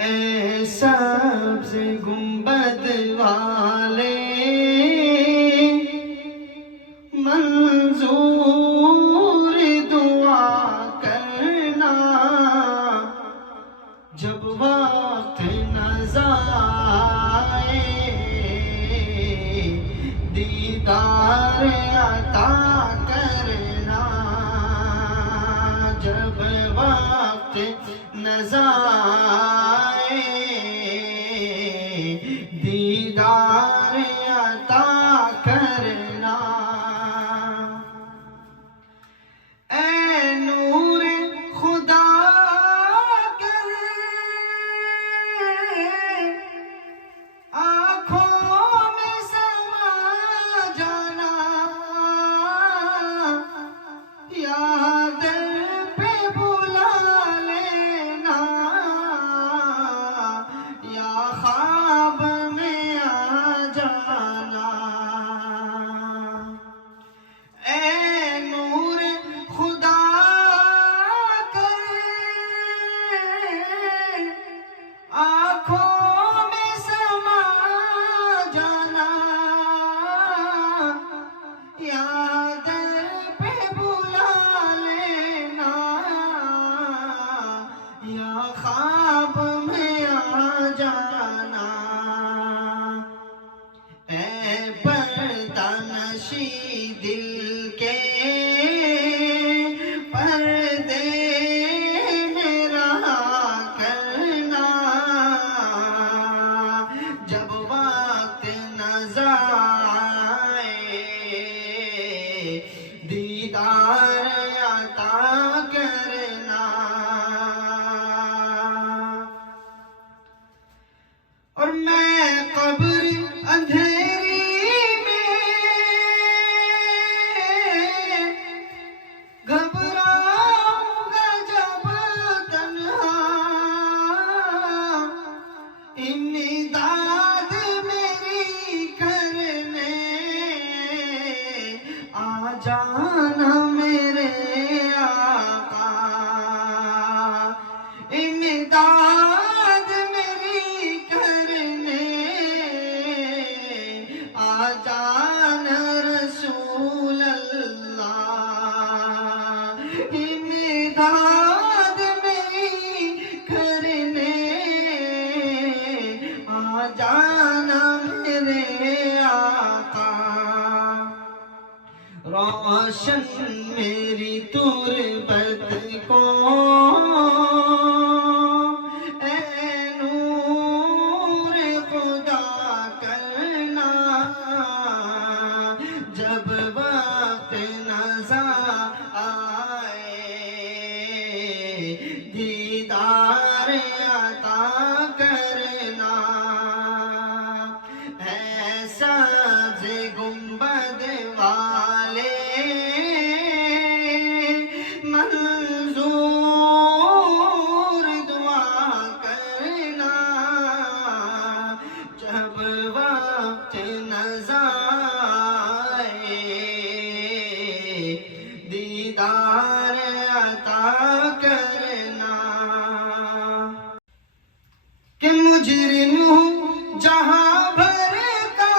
اے سبز گنبد والے منظور دعا کرنا، جب وقت نظر آئے دیدار عطا کرنا، جب وقت نظر آئے دیدار عطا کرنا۔ اے نور خدا کر آنکھوں میں سما جانا، یا دل پہ بلا لینا، یا خواب میں آ جانا۔ اے نور خدا کر آنکھوں میں سما جانا، یا دل پہ بلا لینا، یا خواب میں آ جانا۔ اے پردہ نشی دل کے پردے میں رہا کرنا، جب وقت نظر آئے دیدار عطا کرنا۔ اور میں قبر اندھیری میں گھبراؤں گا جب تنہا، امداد میری کرنے آ جانا میرے آقا، امداد میری کرنے آ جانا رسول اللہ، امداد میری کرنے آ جانا میرے آقا۔ روشن میری تربت کو اے نور خدا کرنا، جب وقت نظر آئے دیدار عطا کرنا۔ اے سبز گنبد والے منظور دعا کرنا، جب وقت نظر آئے دیدار عطا کرنا۔ کہ مجرم ہوں جہاں بھر کا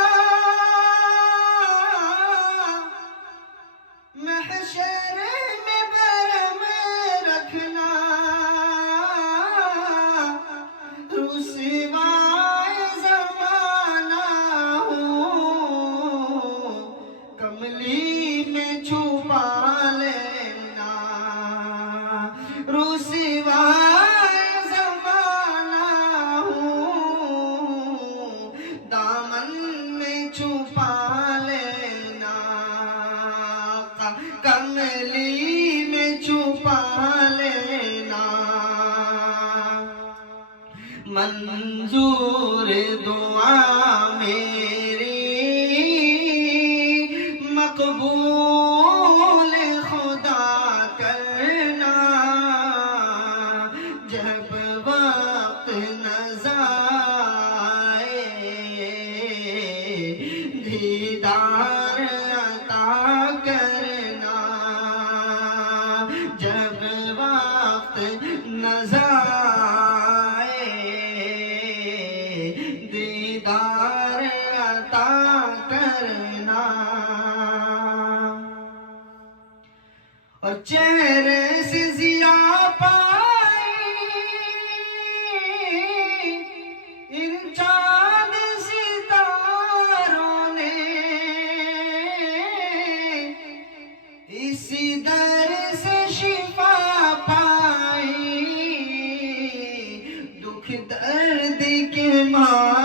محشر میں برم رکھنا، رسوائے زمانہ ہوں کملی میں چھپا لینا، رسوائے زمانہ ہوں دامن میں چھپا لینا، کملی میں چھپا لینا۔ منظور دعا میری مقبول خدا کرنا، ماں